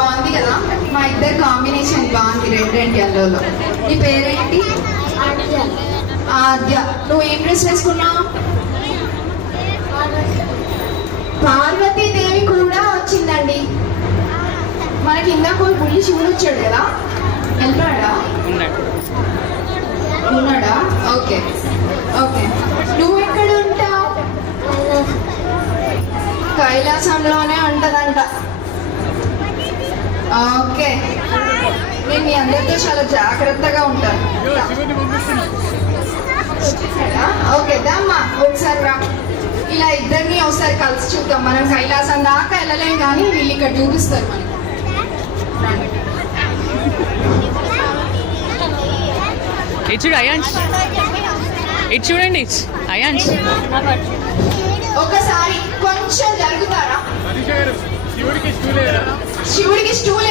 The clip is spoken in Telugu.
బాగుంది కదా, మా ఇద్దరు కాంబినేషన్ బాగుంది, రెడ్ అండ్ ఎల్లోలో. నీ పేరేంటి? ఆద్య. నువ్వు ఏం డ్రెస్ వేసుకున్నావు? పార్వతీదేవి కూడా వచ్చిందండి. మనకి ఇందాక బుల్లి శివుడు వచ్చాడు కదా, వెళ్ళాడా? ఉన్నాడా? Okay okay. నువ్వు ఎక్కడ ఉంటావు? కైలాసంలోనే ఉంటదంట. ఓకే, నేను మీ అందరితో చాలా జాగ్రత్తగా ఉంటాను. ఓకే దమ్మా, ఒకసారి రా. ఇలా ఇద్దరిని ఒకసారి కలిసి చూద్దాం. మనం కైలాసం దాకా వెళ్ళలేం కానీ వీళ్ళు ఇక్కడ చూపిస్తారు మనకి. ఇటు చూడు అయాన్స్, ఇటు చూడండి అయాన్స్. ఒకసారి కొంచెం జరుగుతారా?